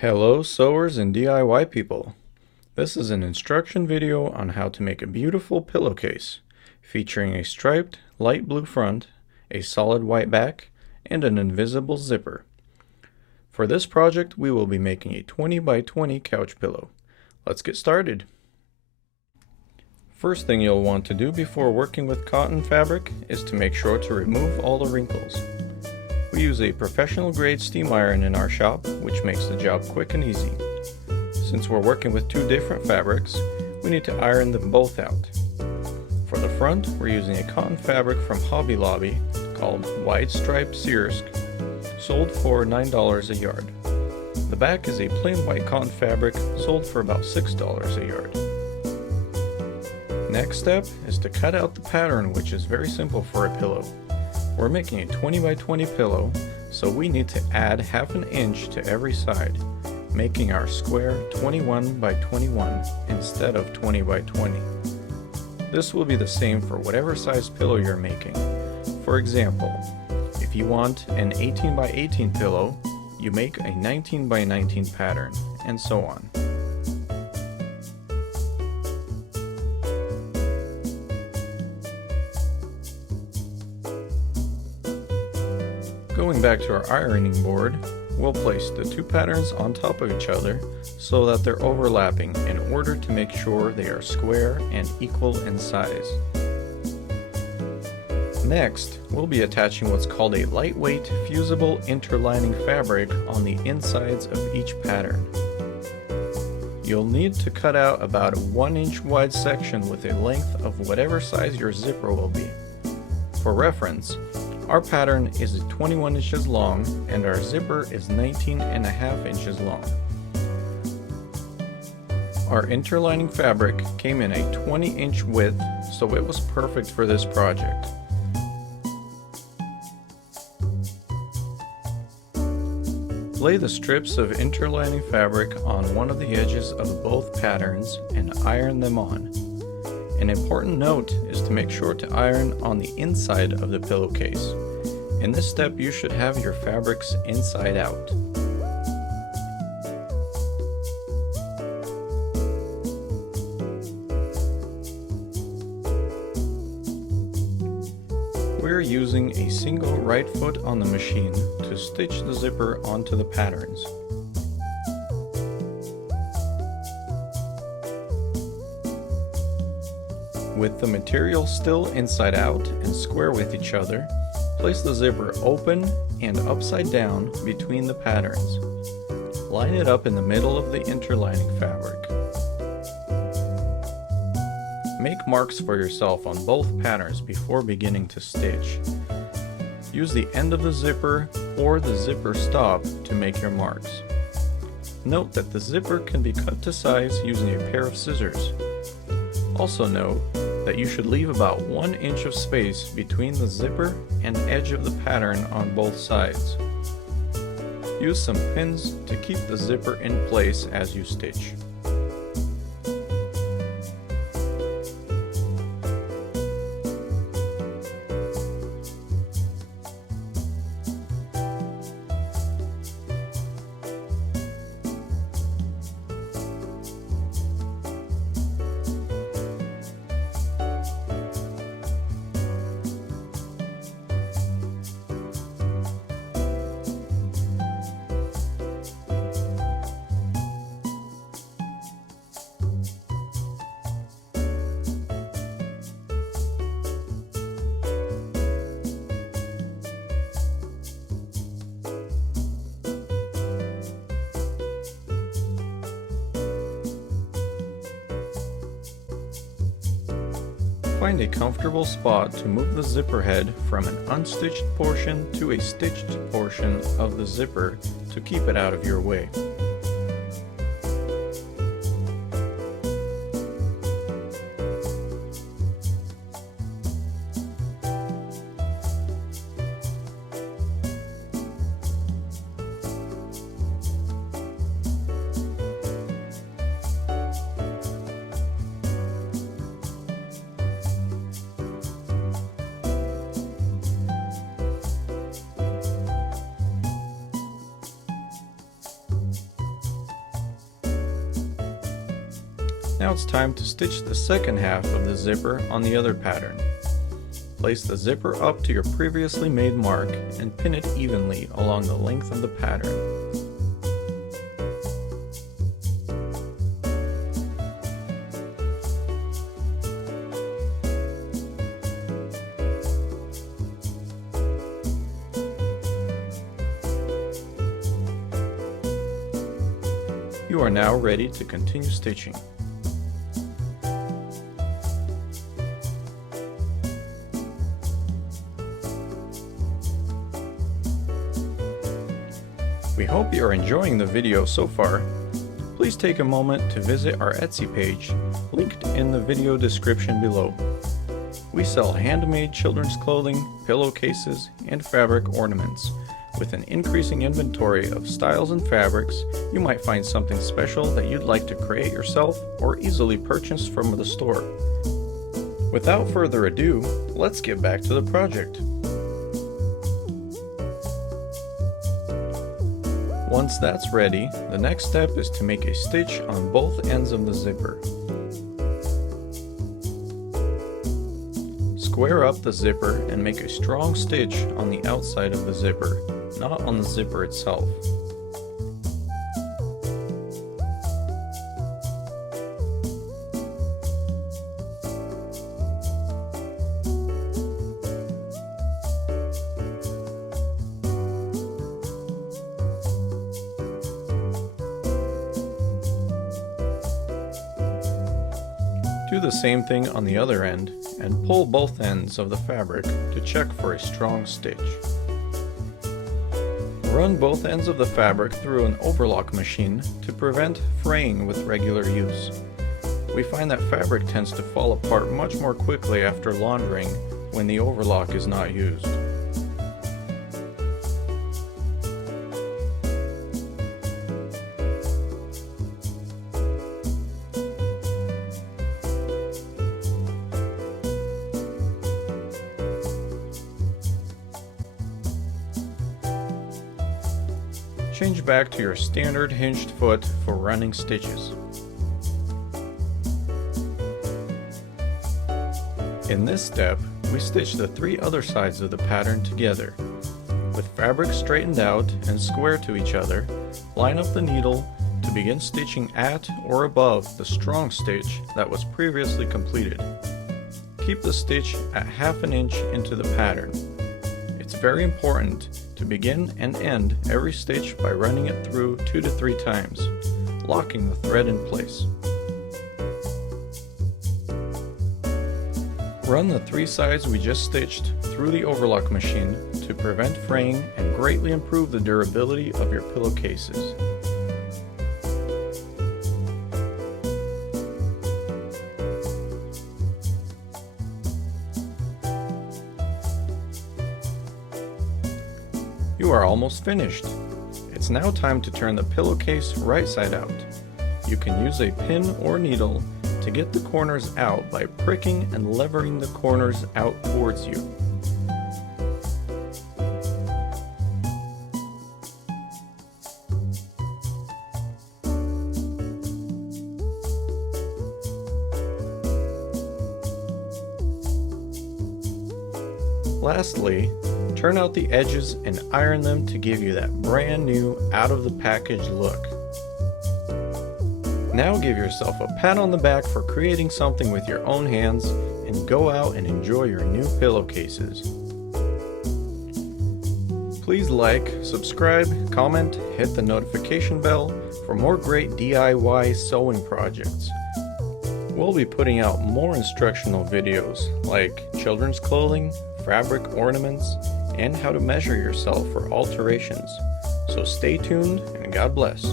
Hello sewers and DIY people. This is an instruction video on how to make a beautiful pillowcase featuring a striped light blue front, a solid white back, and an invisible zipper. For this project we will be making a 20 by 20 couch pillow. Let's get started. First thing you'll want to do before working with cotton fabric is to make sure to remove all the wrinkles. We use a professional grade steam iron in our shop, which makes the job quick and easy. Since we're working with two different fabrics, we need to iron them both out. For the front, we're using a cotton fabric from Hobby Lobby called Wide Stripe Searsk, sold for $9 a yard. The back is a plain white cotton fabric, sold for about $6 a yard. Next step is to cut out the pattern, which is very simple for a pillow. We're making a 20 by 20 pillow, so we need to add half an inch to every side, making our square 21 by 21 instead of 20 by 20. This will be the same for whatever size pillow you're making. For example, if you want an 18 by 18 pillow, you make a 19 by 19 pattern, and so on. Going back to our ironing board, we'll place the two patterns on top of each other so that they're overlapping in order to make sure they are square and equal in size. Next, we'll be attaching what's called a lightweight fusible interlining fabric on the insides of each pattern. You'll need to cut out about a 1-inch wide section with a length of whatever size your zipper will be. For reference, our pattern is 21 inches long and our zipper is 19.5 inches long. Our interlining fabric came in a 20-inch width, so it was perfect for this project. Lay the strips of interlining fabric on one of the edges of both patterns and iron them on. An important note is to make sure to iron on the inside of the pillowcase. In this step, you should have your fabrics inside out. We're using a single right foot on the machine to stitch the zipper onto the patterns. With the material still inside out and square with each other, place the zipper open and upside down between the patterns. Line it up in the middle of the interlining fabric. Make marks for yourself on both patterns before beginning to stitch. Use the end of the zipper or the zipper stop to make your marks. Note that the zipper can be cut to size using a pair of scissors. Also note that you should leave about 1 inch of space between the zipper and edge of the pattern on both sides. Use some pins to keep the zipper in place as you stitch. Find a comfortable spot to move the zipper head from an unstitched portion to a stitched portion of the zipper to keep it out of your way. Now it's time to stitch the second half of the zipper on the other pattern. Place the zipper up to your previously made mark and pin it evenly along the length of the pattern. You are now ready to continue stitching. We hope you are enjoying the video so far. Please take a moment to visit our Etsy page, linked in the video description below. We sell handmade children's clothing, pillowcases, and fabric ornaments. With an increasing inventory of styles and fabrics, you might find something special that you'd like to create yourself or easily purchase from the store. Without further ado, let's get back to the project. Once that's ready, the next step is to make a stitch on both ends of the zipper. Square up the zipper and make a strong stitch on the outside of the zipper, not on the zipper itself. Do the same thing on the other end and pull both ends of the fabric to check for a strong stitch. Run both ends of the fabric through an overlock machine to prevent fraying with regular use. We find that fabric tends to fall apart much more quickly after laundering when the overlock is not used. Change back to your standard hinged foot for running stitches. In this step, we stitch the three other sides of the pattern together. With fabric straightened out and square to each other, line up the needle to begin stitching at or above the strong stitch that was previously completed. Keep the stitch at ½ inch into the pattern. It's very important to begin and end every stitch by running it through 2 to 3 times, locking the thread in place. Run the 3 sides we just stitched through the overlock machine to prevent fraying and greatly improve the durability of your pillowcases. You are almost finished. It's now time to turn the pillowcase right side out. You can use a pin or needle to get the corners out by pricking and levering the corners out towards you. Lastly, turn out the edges and iron them to give you that brand new out of the package look. Now give yourself a pat on the back for creating something with your own hands and go out and enjoy your new pillowcases. Please like, subscribe, comment, hit the notification bell for more great DIY sewing projects. We'll be putting out more instructional videos like children's clothing, fabric ornaments, and how to measure yourself for alterations. So stay tuned and God bless.